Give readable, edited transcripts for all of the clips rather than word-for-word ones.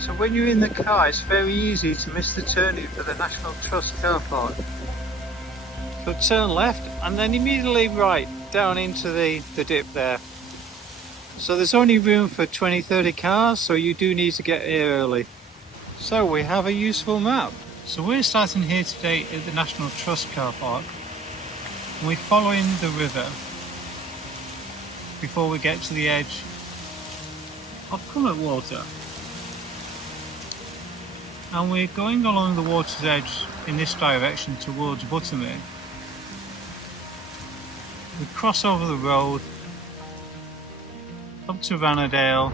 So when you're in the car, it's very easy to miss the turning for the National Trust car park. So turn left and then immediately right down into the dip there. So there's only room for 20-30 cars, so you do need to get here early. So we have a useful map. So we're starting here today at the National Trust car park. We're following the river before we get to the edge of Crummock Water. And we're going along the water's edge in this direction towards Buttermere. We cross over the road up to Rannerdale.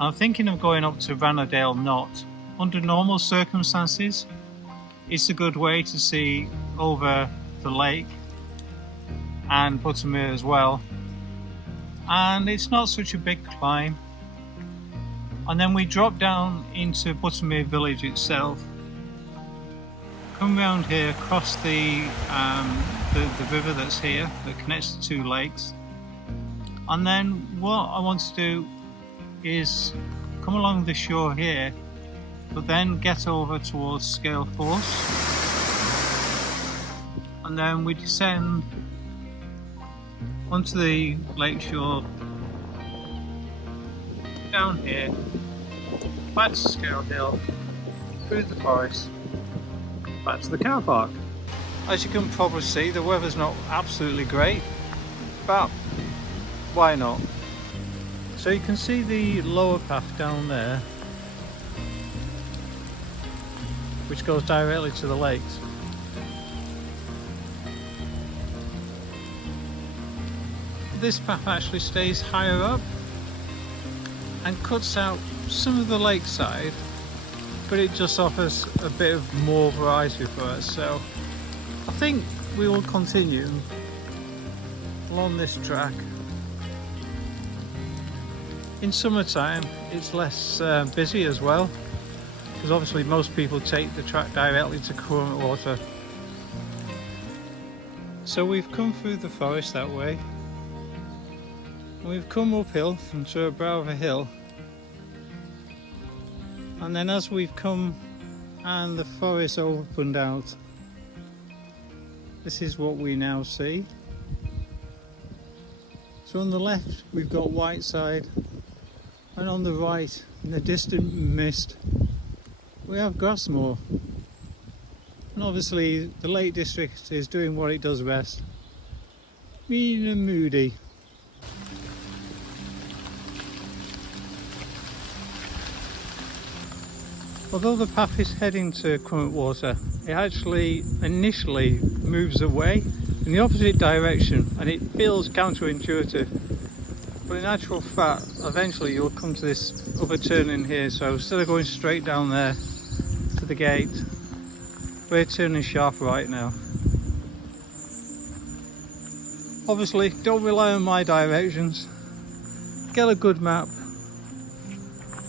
I'm thinking of going up to Rannerdale Knotts. Under normal circumstances, it's a good way to see over the lake and Buttermere as well. And it's not such a big climb. And then we drop down into Buttermere village itself. Come round here, cross the river that's here that connects the two lakes. And then what I want to do is come along the shore here, but then get over towards Scale Force. And then we descend onto the Lakeshore, down here, back to Scale Hill, through the forest, back to the car park. As you can probably see, the weather's not absolutely great, but why not? So you can see the lower path down there, which goes directly to the lakes. This path actually stays higher up and cuts out some of the lakeside, but it just offers a bit of more variety for us. So I think we will continue along this track. In summertime it's less busy as well, because obviously most people take the track directly to Crummock Water. So we've come through the forest that way. We've come uphill from to a brow of a hill, and then as we've come and the forest opened out, this is what we now see. So on the left we've got Whiteside, and on the right, in the distant mist, we have Grassmoor. And obviously the Lake District is doing what it does best, mean and moody. Although the path is heading to Crummock Water, it actually initially moves away in the opposite direction, and it feels counterintuitive. But in actual fact, eventually you'll come to this other turning here, so instead of going straight down there to the gate, we're turning sharp right now. Obviously, don't rely on my directions. Get a good map.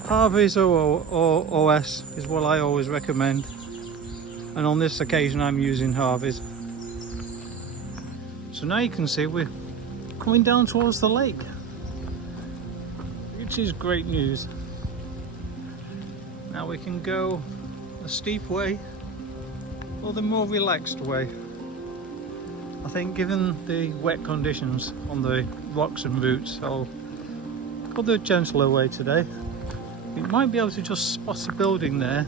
Harvey's or OS is what I always recommend, and on this occasion I'm using Harvey's. So now you can see we're coming down towards the lake, which is great news. Now we can go the steep way or the more relaxed way. I think given the wet conditions on the rocks and roots, I'll go the gentler way today. You might be able to just spot a building there,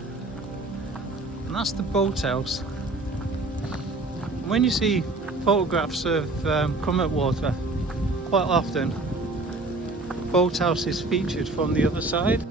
and that's the boathouse. When you see photographs of Crummock Water, quite often boathouse is featured from the other side.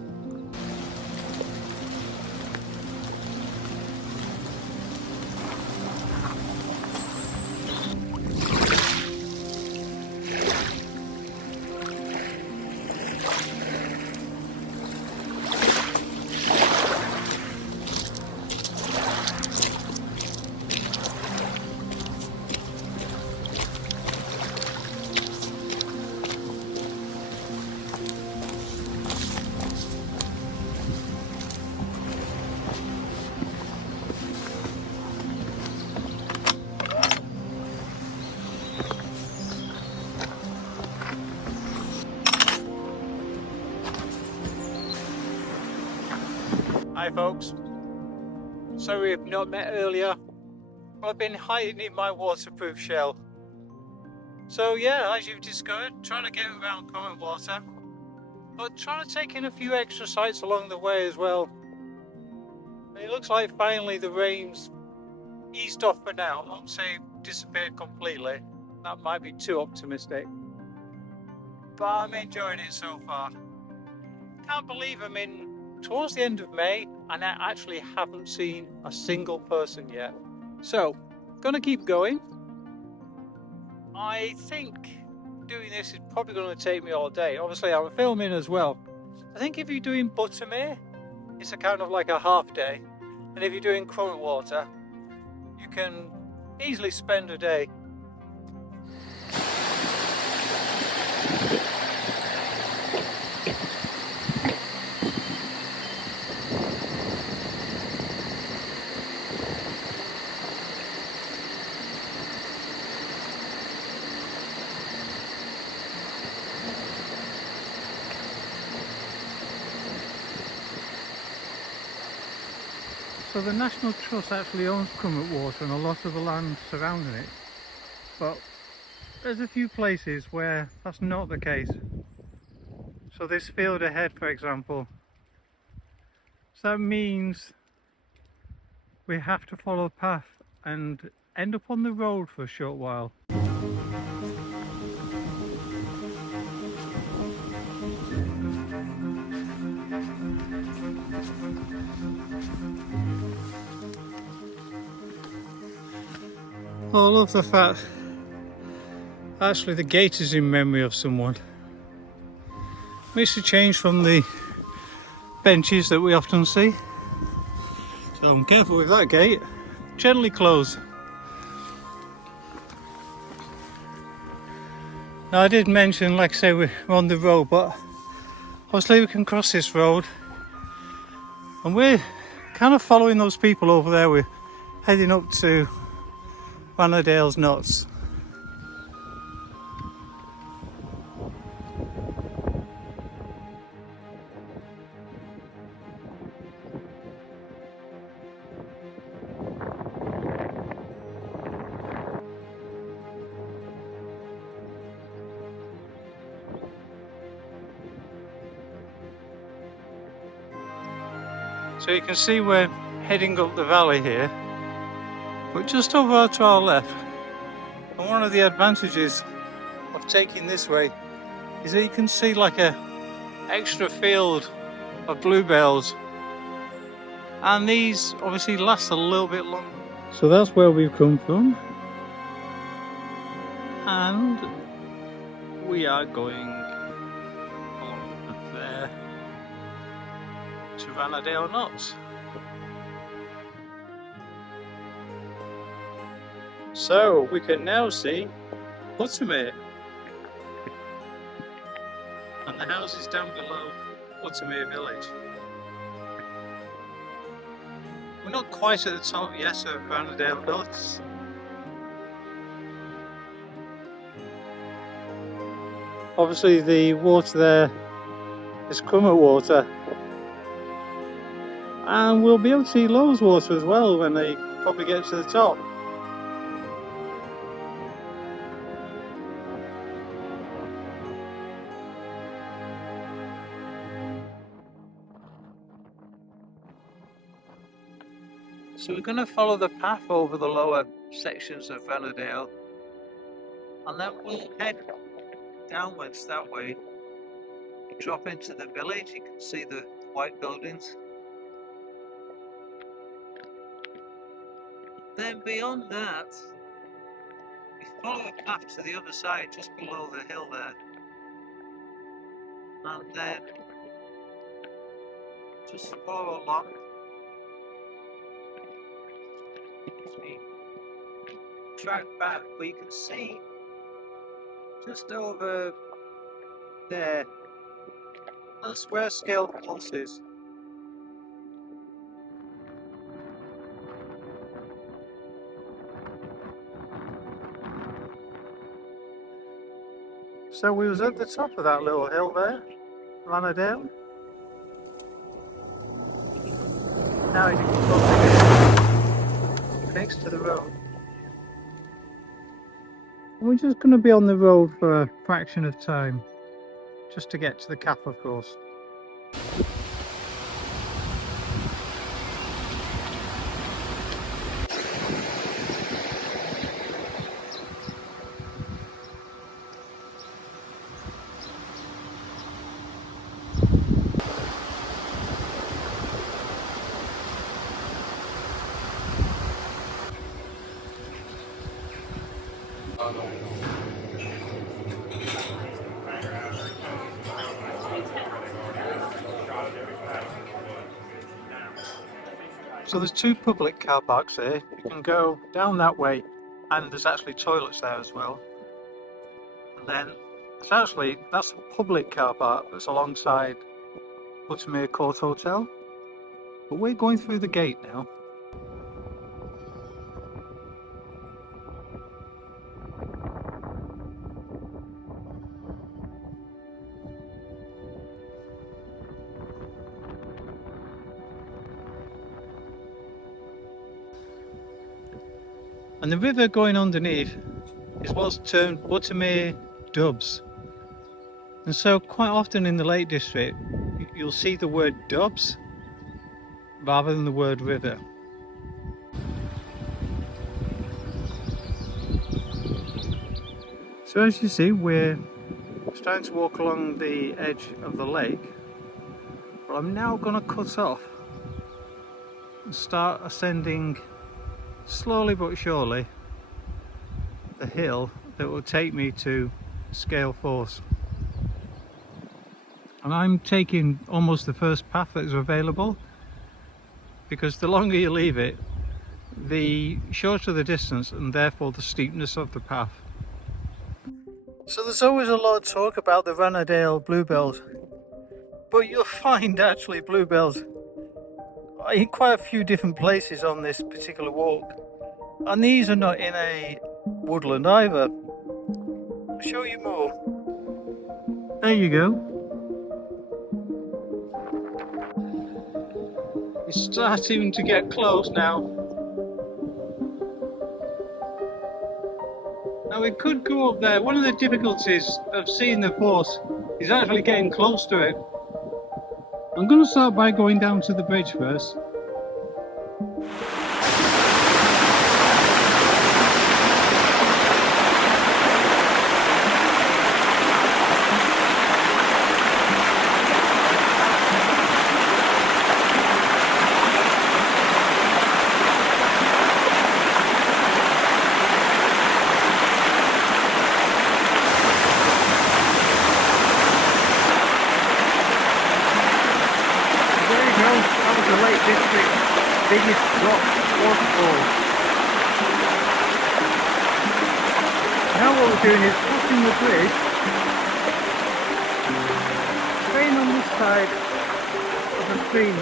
Hi folks, sorry we've not met earlier. I've been hiding in my waterproof shell. So yeah, as you've discovered, trying to get around Crummock Water, but trying to take in a few extra sights along the way as well. It looks like finally the rain's eased off for now. I won't say disappeared completely, that might be too optimistic, but I'm enjoying it so far. Can't believe I'm in towards the end of May and I actually haven't seen a single person yet. So, gonna keep going. I think doing this is probably going to take me all day. Obviously I'm filming as well. I think if you're doing Buttermere, it's a kind of like a half day. And if you're doing Crummock Water, you can easily spend a day. So the National Trust actually owns Crummock Water and a lot of the land surrounding it, but there's a few places where that's not the case. So this field ahead, for example, so that means we have to follow a path and end up on the road for a short while. Oh, I love the fact actually the gate is in memory of someone. Makes a change from the benches that we often see. So I'm careful with that gate. Gently close. Now I did mention, like I say, we're on the road, but obviously we can cross this road and we're kind of following those people over there. We're heading up to Rannerdale Knotts. So you can see we're heading up the valley here, but just over to our left. And one of the advantages of taking this way is that you can see like a extra field of bluebells, and these obviously last a little bit longer. So that's where we've come from, and we are going along there to Rannerdale Knotts. So we can now see Buttermere and the houses down below Buttermere village. We're not quite at the top yet of Rannerdale Knotts. Obviously the water there is Crummock Water, and we'll be able to see Loweswater as well when they probably get to the top. So we're going to follow the path over the lower sections of Rannerdale, and then we'll head downwards that way, drop into the village. You can see the white buildings. Then beyond that, we follow a path to the other side, just below the hill there, and then just follow along. Track back, but you can see just over there, that's where Scale Pulse is. So we was at the top of that little hill there, Rannerdale. now as you come closer next to the road. We're just going to be on the road for a fraction of time, just to get to the cap, of course. So there's two public car parks there. You can go down that way, and there's actually toilets there as well. And then that's a public car park that's alongside Buttermere Court Hotel. But we're going through the gate now. And the river going underneath is what's termed Buttermere Dubs. And so quite often in the Lake District you'll see the word Dubs rather than the word river. So as you see, we're starting to walk along the edge of the lake, but I'm now going to cut off and start ascending slowly but surely the hill that will take me to Scale Force. And I'm taking almost the first path that is available, because the longer you leave it, the shorter the distance and therefore the steepness of the path. So there's always a lot of talk about the Rannerdale Bluebells, but you'll find actually bluebells in quite a few different places on this particular walk, and these are not in a woodland either. I'll show you more. There you go. It's starting to get close now. Now we could go up there. One of the difficulties of seeing the force is actually getting close to it. I'm going to start by going down to the bridge first. The Lake District's biggest drop waterfall. Now what we're doing is crossing the bridge, staying on this side of the stream,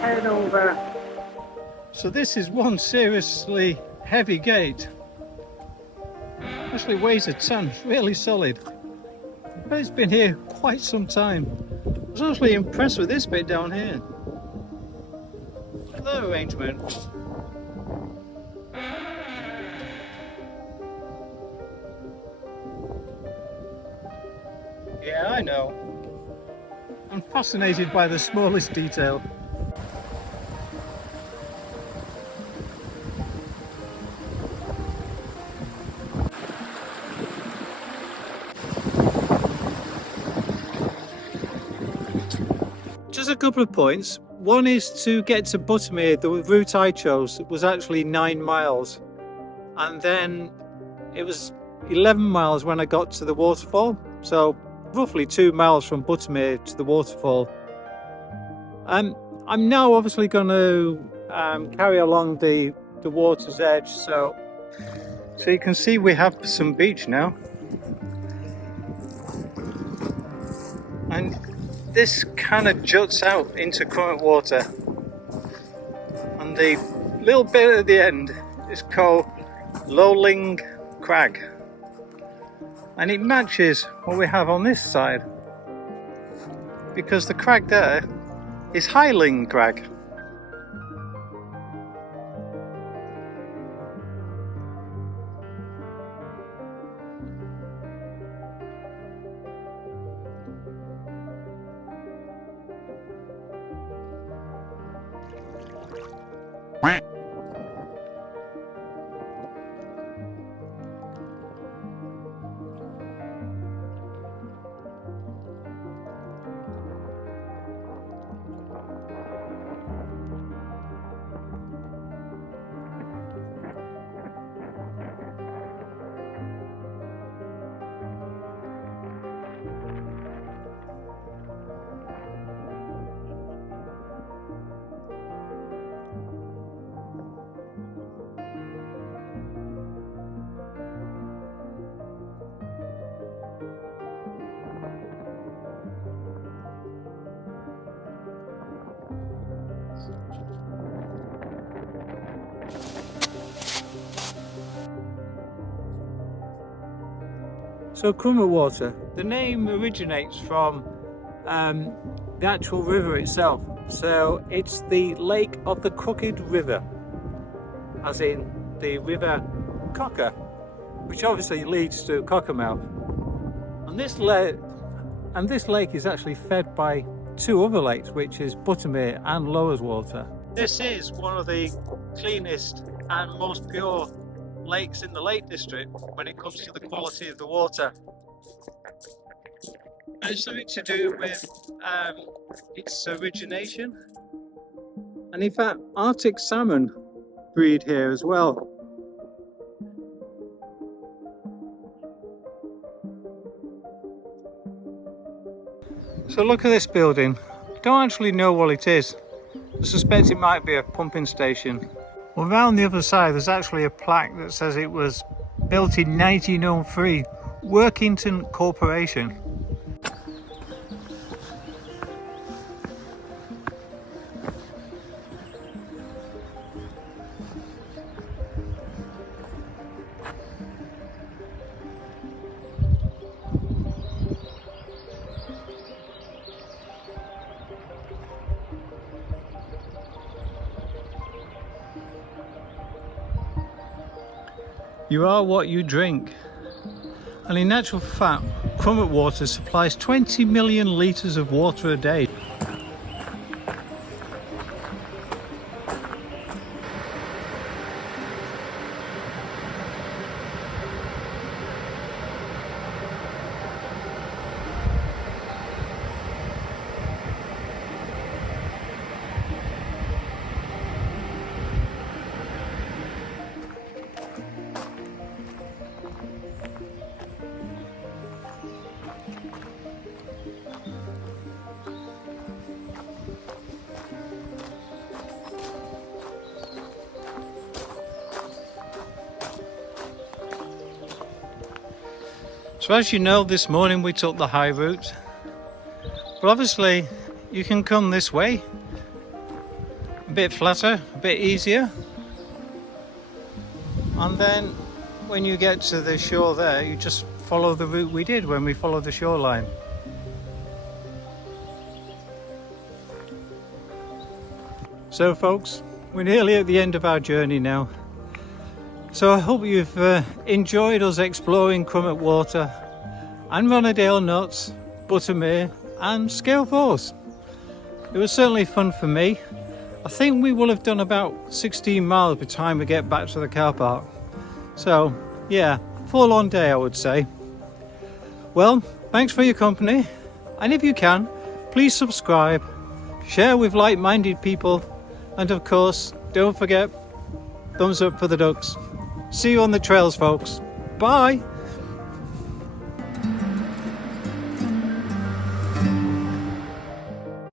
head over. So this is one seriously heavy gate. Actually weighs a ton, it's really solid. But it's been here quite some time. I was actually impressed with this bit down here. The arrangement. Yeah, I know. I'm fascinated by the smallest detail. Just a couple of points. One is to get to Buttermere, the route I chose was actually 9 miles, and then it was 11 miles when I got to the waterfall, so roughly 2 miles from Buttermere to the waterfall. I'm now obviously going to carry along the water's edge, so you can see we have some beach now, and this kind of juts out into Crummock Water, and the little bit at the end is called Lowling Crag, and it matches what we have on this side, because the crag there is Highling Crag. So Crummock Water, the name originates from the actual river itself. So it's the Lake of the Crooked River, as in the River Cocker, which obviously leads to Cockermouth. And this lake is actually fed by two other lakes, which is Buttermere and Loweswater. This is one of the cleanest and most pure lakes in the Lake District when it comes to the quality of the water. And it's something to do with its origination, and in fact Arctic salmon breed here as well. So look at this building. I don't actually know what it is. I suspect it might be a pumping station. Well, around the other side there's actually a plaque that says it was built in 1903, Workington Corporation. You are what you drink. And in actual fact, Crummock Water supplies 20 million litres of water a day. So as you know, this morning we took the high route, but obviously you can come this way, a bit flatter, a bit easier, and then when you get to the shore there, you just follow the route we did when we followed the shoreline. So folks, we're nearly at the end of our journey now. So I hope you've enjoyed us exploring Crummock Water and Rannerdale Knotts, Buttermere and Scaleforth. It was certainly fun for me. I think we will have done about 16 miles by the time we get back to the car park. So yeah, full on day I would say. Well, thanks for your company, and if you can, please subscribe, share with like-minded people, and of course, don't forget, thumbs up for the ducks. See you on the trails, folks. Bye!